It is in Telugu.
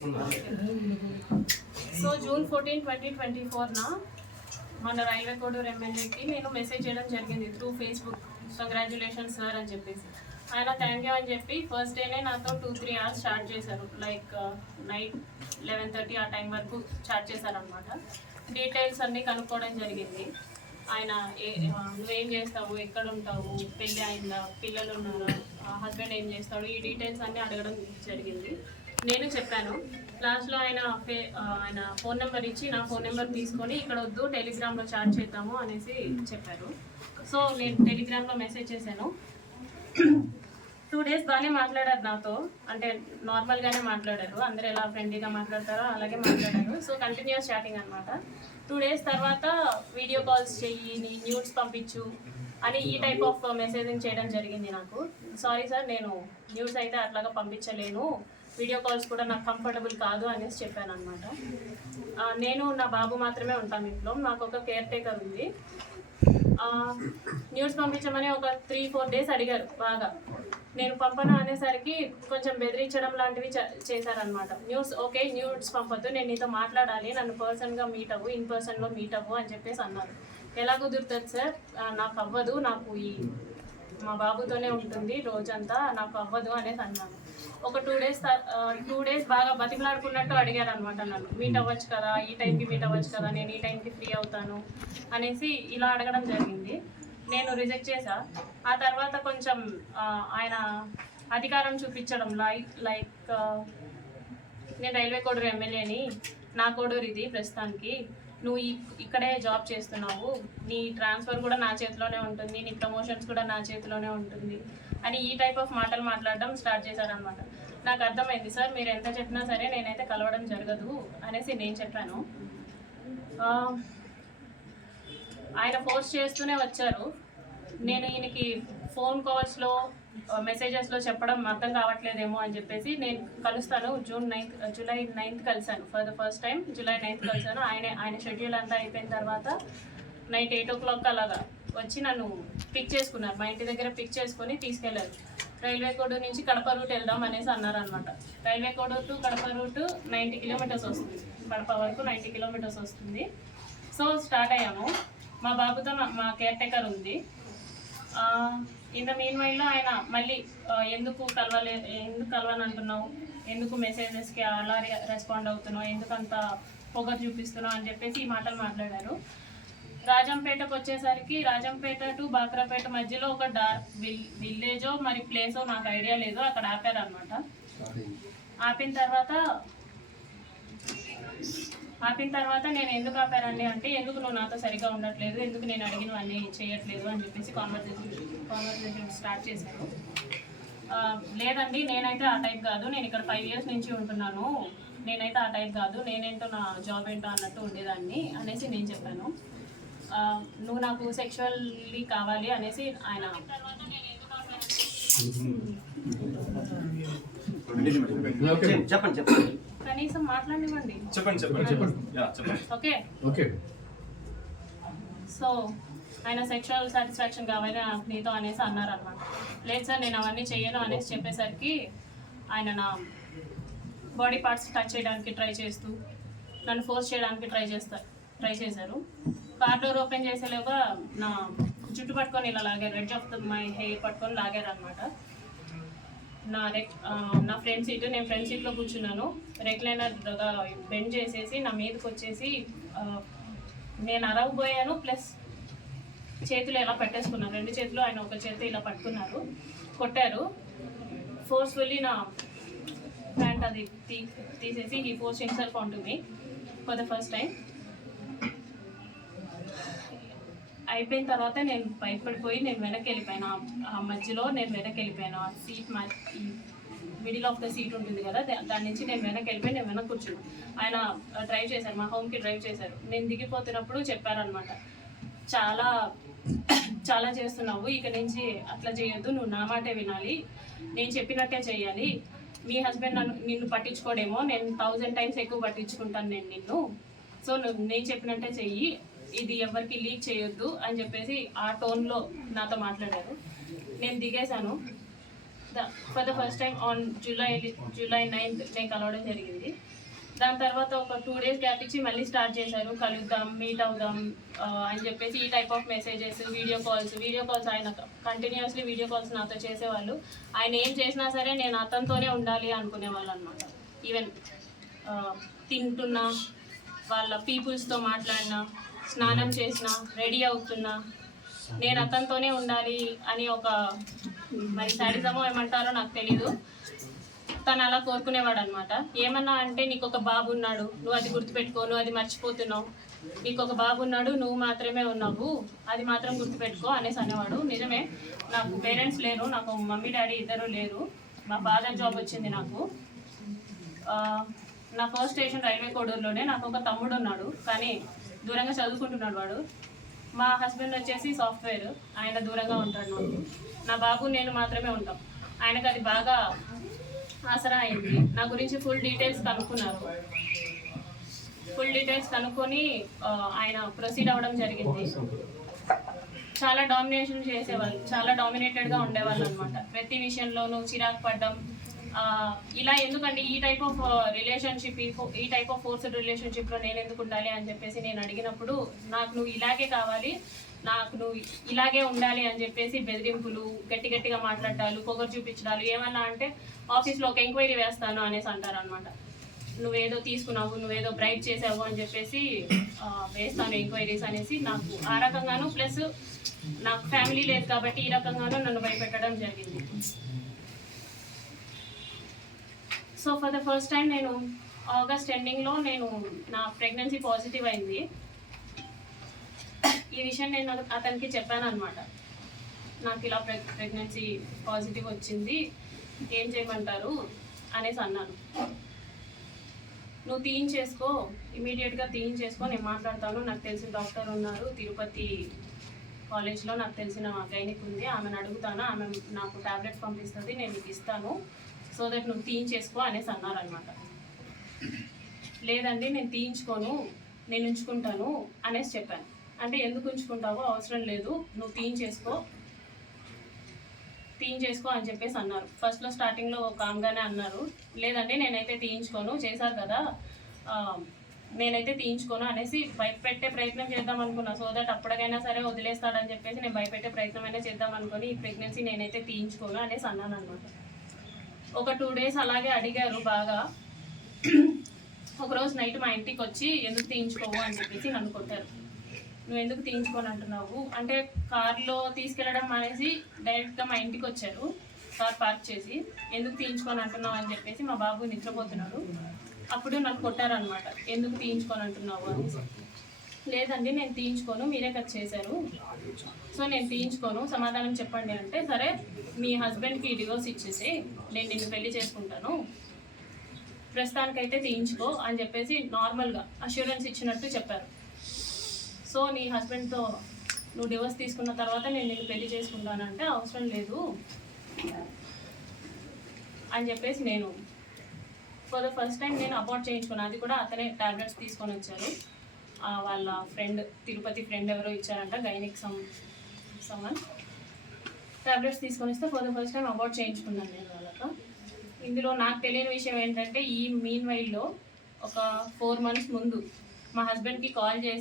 సో జూన్ 14, 2024 మన రైల్వే కోడూరు ఎమ్మెల్యేకి నేను మెసేజ్ చేయడం జరిగింది త్రూ ఫేస్బుక్. కంగ్రాచులేషన్స్ సార్ అని చెప్పేసి ఆయన థ్యాంక్ యూ అని చెప్పి ఫస్ట్ డేనే నాతో 2-3 hours స్టార్ట్ చేశారు. లైక్ నైట్ 11:30 ఆ టైం వరకు స్టార్ట్ చేశారనమాట. డీటెయిల్స్ అన్నీ కనుక్కోవడం జరిగింది. ఆయన నువ్వేం చేస్తావు, ఎక్కడ ఉంటావు, పెళ్ళి అయిందా, పిల్లలు ఉన్నారా, హస్బెండ్ ఏం చేస్తాడు, ఈ డీటెయిల్స్ అన్నీ అడగడం జరిగింది. నేను చెప్పాను. లాస్ట్లో ఆయన ఫోన్ నెంబర్ ఇచ్చి నా ఫోన్ నెంబర్ తీసుకొని ఇక్కడ వద్దు టెలిగ్రామ్లో చాట్ చేద్దాము అనేసి చెప్పారు. సో నేను టెలిగ్రామ్లో మెసేజ్ చేశాను. 2 days బాగానే మాట్లాడారు నాతో, అంటే నార్మల్గానే మాట్లాడారు. అందరూ ఎలా ఫ్రెండ్లీగా మాట్లాడతారో అలాగే మాట్లాడారు. సో కంటిన్యూస్ చాటింగ్ అనమాట. 2 days తర్వాత వీడియో కాల్స్ చెయ్యి, నీ న్యూడ్స్ పంపించు అని ఈ టైప్ ఆఫ్ మెసేజింగ్ చేయడం జరిగింది నాకు. సారీ సార్, నేను న్యూస్ అయితే అట్లాగా పంపించలేను, వీడియో కాల్స్ కూడా నాకు కంఫర్టబుల్ కాదు అనేసి చెప్పాను అనమాట. నేను నా బాబు మాత్రమే ఉంటాం ఇంట్లో, నాకు ఒక కేర్ టేకర్ ఉంది. న్యూస్ పంపించమని ఒక 3-4 days అడిగారు బాగా. నేను పంపను అనేసరికి కొంచెం బెదిరించడం లాంటివి చేశారనమాట. ఓకే న్యూస్ పంపొద్దు, నేను నీతో మాట్లాడాలి, నన్ను పర్సన్గా మీట్ అవ్వు, ఇన్ పర్సన్లో మీట్ అవ్వు అని చెప్పేసి అన్నారు. ఎలా కుదురుతుంది సార్, నాకు అవ్వదు, నాకు మా బాబుతోనే ఉంటుంది రోజంతా, నాకు అవ్వదు అనేసి అన్నాను. ఒక 2 days బాగా బతిమలాడుకున్నట్టు అడిగారు అనమాట నన్ను. మీట్ అవ్వచ్చు కదా, ఈ టైంకి మీట్ అవ్వచ్చు కదా, నేను ఈ టైంకి ఫ్రీ అవుతాను అనేసి ఇలా అడగడం జరిగింది. నేను రిజెక్ట్ చేశా. ఆ తర్వాత కొంచెం ఆయన అధికారం చూపించడం లైక్ నేను రైల్వే కోడూరు ఎమ్మెల్యేని, నా కోడూరు ఇది ప్రస్తుతానికి, నువ్వు ఇక్కడే జాబ్ చేస్తున్నావు, నీ ట్రాన్స్ఫర్ కూడా నా చేతిలోనే ఉంటుంది, నీ ప్రమోషన్స్ కూడా నా చేతిలోనే ఉంటుంది అని ఈ టైప్ ఆఫ్ మాటలు మాట్లాడడం స్టార్ట్ చేశారనమాట. నాకు అర్థమైంది, సార్ మీరు ఎంత చెప్పినా సరే నేనైతే కలవడం జరగదు అనేసి నేను చెప్పాను. ఆయన ఫోర్స్ చేస్తూనే వచ్చారు. నేను ఈయనకి ఫోన్ కాల్స్లో మెసేజెస్లో చెప్పడం అర్థం కావట్లేదేమో అని చెప్పేసి నేను కలుస్తాను. జూలై 9th కలిశాను. For the first time July 9th కలిశాను. ఆయన షెడ్యూల్ అంతా అయిపోయిన తర్వాత నైట్ 8 o'clock అలాగా వచ్చి నన్ను పిక్ చేసుకున్నారు. మా ఇంటి దగ్గర పిక్ చేసుకొని తీసుకెళ్లారు. రైల్వే కోడూరు నుంచి కడప రూట్ వెళ్దాం అనేసి అన్నారనమాట. Railway Koduru to Kadapa route 90 kilometers వస్తుంది, కడప వరకు 90 kilometers వస్తుంది. సో స్టార్ట్ అయ్యాము. మా బాబుతో మా కేర్ టేకర్ ఉంది. ఇన్ ద మీన్ వైల్లో ఆయన మళ్ళీ ఎందుకు కలవని అంటున్నావు, ఎందుకు మెసేజెస్కి అలా రెస్పాండ్ అవుతున్నావు, ఎందుకు అంత పొగరు చూపిస్తున్నావు అని చెప్పేసి ఈ మాటలు మాట్లాడారు. రాజంపేటకు వచ్చేసరికి రాజంపేట టు బాక్రాపేట మధ్యలో ఒక విలేజో మరి ప్లేసో నాకు ఐడియా లేదు, అక్కడ ఆపారనమాట. ఆపిన తర్వాత నేను ఎందుకు ఆపారండి అంటే, ఎందుకు నువ్వు నాతో సరిగా ఉండట్లేదు, ఎందుకు నేను అడిగినవన్నీ చేయట్లేదు అని చెప్పేసి కాన్వర్సేషన్ స్టార్ట్ చేశాను. లేదండి నేనైతే ఆ టైప్ కాదు, నేను ఇక్కడ 5 years నుంచి ఉంటున్నాను, నేనైతే ఆ టైప్ కాదు, నేనేంటో నా జాబ్ ఏంటో అన్నట్టు ఉండేదాన్ని అనేసి నేను చెప్పాను. నువ్వు నాకు సెక్షువల్లీ కావాలి అనేసి ఆయన చెప్పండి కనీసం మాట్లాడివ్వండి. ఓకే. సో ఆయన సెక్షువల్ సాటిస్ఫాక్షన్ కావాలి నీతో అనేసి అన్నారు అనమాట. లేదు సార్ నేను అవన్నీ చేయను అనేసి చెప్పేసరికి ఆయన నా బాడీ పార్ట్స్ టచ్ చేయడానికి ట్రై చేస్తూ నన్ను ఫోర్స్ చేయడానికి ట్రై చేశారు. కార్ డోర్ ఓపెన్ చేసేలాగా నా జుట్టు పట్టుకొని ఇలా లాగారు, ఎడ్జ్ ఆఫ్ మై హెయిర్ పట్టుకొని లాగారు అనమాట. నా ఫ్రంట్ సీట్, నేను ఫ్రంట్ సీట్లో కూర్చున్నాను. రెక్లైనర్ బెండ్ చేసేసి నా మీదకి వచ్చేసి నేను అరవబోయాను, ప్లస్ చేతులు ఇలా పెట్టేసుకున్నాను. 2 చేతులు ఆయన ఒక చేతి ఇలా పట్టుకున్నారు, కొట్టారు. ఫోర్స్ఫుల్లీ నా ప్యాంట్ అది తీసేసి he force himself on to me for the first time. అయిపోయిన తర్వాత నేను భయపడిపోయి నేను వెనక్కి వెళ్ళిపోయాను. ఆ మధ్యలో నేను వెనక్కి వెళ్ళిపోయాను. ఆ seat middle of the seat ఉంటుంది కదా, దాని నుంచి నేను వెనక్కి వెళ్ళిపోయి నేను వెనక్కి కూర్చున్నాను. ఆయన డ్రైవ్ చేశారు, మా హోమ్కి డ్రైవ్ చేశారు. నేను దిగిపోతున్నప్పుడు చెప్పారనమాట, చాలా చేస్తున్నావు, ఇక నుంచి అట్లా చేయొద్దు, నువ్వు నా మాటే వినాలి, నేను చెప్పినట్టే చేయాలి, మీ హస్బెండ్ నిన్ను పట్టించుకోడేమో, నేను 1000 times ఎక్కువ పట్టించుకుంటాను నేను నిన్ను, సో నేను చెప్పినట్టే చెయ్యి, ఇది ఎవరికి లీక్ చేయొద్దు అని చెప్పేసి ఆ టోన్లో నాతో మాట్లాడారు. నేను దిగేశాను. For the first time on July 9th నేను కలవడం జరిగింది. దాని తర్వాత ఒక 2 days గ్యాప్ ఇచ్చి మళ్ళీ స్టార్ట్ చేశారు, కలుద్దాం, మీట్ అవుదాం అని చెప్పేసి ఈ type of messages, video calls ఆయన కంటిన్యూస్లీ వీడియో కాల్స్ నాతో చేసేవాళ్ళు. ఆయన ఏం చేసినా సరే నేను అతనితోనే ఉండాలి అనుకునేవాళ్ళు అనమాట. ఈవెన్ తింటున్నా, వాళ్ళ పీపుల్స్తో మాట్లాడినా, స్నానం చేసినా, రెడీ అవుతున్నా నేను అతనితోనే ఉండాలి అని ఒక మరి శాడిజమో ఏమంటారో నాకు తెలీదు, తను అలా కోరుకునేవాడు అనమాట. ఏమన్నా అంటే నీకు ఒక బాబు ఉన్నాడు, నువ్వు అది గుర్తుపెట్టుకో, నువ్వు అది మర్చిపోతున్నావు, నీకు ఒక బాబు ఉన్నాడు, నువ్వు మాత్రమే ఉన్నావు, అది మాత్రం గుర్తుపెట్టుకో అనేసి అనేవాడు. నిజమే, నాకు పేరెంట్స్ లేరు, నాకు మమ్మీ డాడీ ఇద్దరు లేరు. మా ఫాదర్ జాబ్ వచ్చింది నాకు. నా ఫస్ట్ స్టేషన్ రైల్వే కోడూరులోనే. నాకు ఒక తమ్ముడు ఉన్నాడు, కానీ దూరంగా చదువుకుంటున్నాడు వాడు. మా హస్బెండ్ వచ్చేసి సాఫ్ట్వేర్, ఆయన దూరంగా ఉంటాడు నాకు. నా బాబు నేను మాత్రమే ఉంటాం. ఆయనకు అది బాగా ఆసరా అయింది. నా గురించి ఫుల్ డీటెయిల్స్ కనుక్కొని ఆయన ప్రొసీడ్ అవ్వడం జరిగింది. చాలా డామినేషన్ చేసేవాళ్ళు, చాలా డామినేటెడ్గా ఉండేవాళ్ళు అనమాట. ప్రతి విషయంలోనూ చిరాకు పడ్డం, ఇలా ఎందుకంటే ఈ టైప్ ఆఫ్ రిలేషన్షిప్, ఈ టైప్ ఆఫ్ ఫోర్స్డ్ రిలేషన్షిప్లో నేను ఎందుకు ఉండాలి అని చెప్పేసి నేను అడిగినప్పుడు, నాకు నువ్వు ఇలాగే కావాలి, నాకు నువ్వు ఇలాగే ఉండాలి అని చెప్పేసి బెదిరింపులు, గట్టిగా మాట్లాడాలు, పొగరు చూపించడాలు, ఏమన్నా అంటే ఆఫీస్లో ఒక ఎంక్వైరీ వేస్తాను అనేసి అంటారనమాట. నువ్వేదో తీసుకున్నావు, నువ్వేదో బ్రైట్ చేసావు అని చెప్పేసి వేస్తాను ఎంక్వైరీస్ అనేసి, నాకు ఆ రకంగాను, ప్లస్ నాకు ఫ్యామిలీ లేదు కాబట్టి ఈ రకంగాను నన్ను భయపెట్టడం జరిగింది. So for the first time నేను ఆగస్ట్ ఎండింగ్లో నా ప్రెగ్నెన్సీ పాజిటివ్ అయింది. ఈ విషయం నేను అతనికి చెప్పాను అనమాట. నాకు ఇలా ప్రెగ్నెన్సీ పాజిటివ్ వచ్చింది, ఏం చేయమంటారు అనేసి అన్నాను. నువ్వు తీయించేసుకో, ఇమీడియట్గా తీయించేసుకో, నేను మాట్లాడతాను, నాకు తెలిసిన డాక్టర్ ఉన్నారు తిరుపతి కాలేజ్లో, నాకు తెలిసిన గైనిక్ ఉంది, ఆమెను అడుగుతాను, ఆమె నాకు టాబ్లెట్స్ పంపిస్తుంది, నేను నీకు ఇస్తాను, సో దట్ నువ్వు తీయించేసుకో అనేసి అన్నారనమాట. లేదండి నేను తీయించుకోను, నేను ఉంచుకుంటాను అనేసి చెప్పాను. అంటే ఎందుకు ఉంచుకుంటావో, అవసరం లేదు, నువ్వు తీయించేసుకో అని చెప్పేసి అన్నారు. ఫస్ట్లో స్టార్టింగ్లో కామ్గానే అన్నారు, లేదండి నేనైతే తీయించుకోను, చేశారు కదా, నేనైతే తీయించుకోను అనేసి భయపెట్టే ప్రయత్నం చేద్దాం అనుకున్నా. సో దట్ అప్పటికైనా సరే వదిలేస్తాడని చెప్పేసి నేను భయపెట్టే ప్రయత్నం అయినా చేద్దాం అనుకుని ఈ ప్రెగ్నెన్సీ నేనైతే తీయించుకోను అనేసి అన్నాను అనమాట. ఒక 2 days అలాగే అడిగారు బాగా. ఒకరోజు నైట్ మా ఇంటికి వచ్చి ఎందుకు తీయించుకోవు అని చెప్పేసి నన్ను కొట్టారు. నువ్వు ఎందుకు తీయించుకొని అంటున్నావు అంటే, కార్లో తీసుకెళ్ళడం అనేసి డైరెక్ట్గా మా ఇంటికి వచ్చారు, కార్ పార్క్ చేసి, ఎందుకు తీయించుకొని అంటున్నావు అని చెప్పేసి, మా బాబు నిద్రపోతున్నాడు, అప్పుడు నన్ను కొట్టారనమాట. ఎందుకు తీయించుకొని అంటున్నావు అనేసి. లేదండి నేను తీయించుకోను, మీరే కట్ చేశారు, సో నేను తీయించుకోను, సమాధానం చెప్పండి అంటే, సరే మీ హస్బెండ్కి డివోర్స్ ఇచ్చేసి నేను నిన్ను పెళ్లి చేసుకుంటాను, ప్రస్తుతానికైతే తీయించుకో అని చెప్పేసి నార్మల్గా అష్యూరెన్స్ ఇచ్చినట్టు చెప్పారు. సో నీ హస్బెండ్తో నువ్వు డివోర్స్ తీసుకున్న తర్వాత నేను నిన్ను పెళ్లి చేసుకుంటానంటే అవసరం లేదు అని చెప్పేసి నేను ఫర్ ద ఫస్ట్ టైం నేను అబార్ట్ చేయించుకున్నాను. అది కూడా అతనే టాబ్లెట్స్ తీసుకొని వచ్చారు, వాళ్ళ ఫ్రెండ్, తిరుపతి ఫ్రెండ్ ఎవరో ఇచ్చారంట, గైనిక్ సమ్మన్ టాబ్లెట్స్ తీసుకొని వస్తే for the first time abort చేయించుకున్నాను నేను వాళ్ళతో. ఇందులో నాకు తెలియని విషయం ఏంటంటే, ఈ మీన్ వైల్లో ఒక 4 months ముందు మా హస్బెండ్కి కాల్ చేసి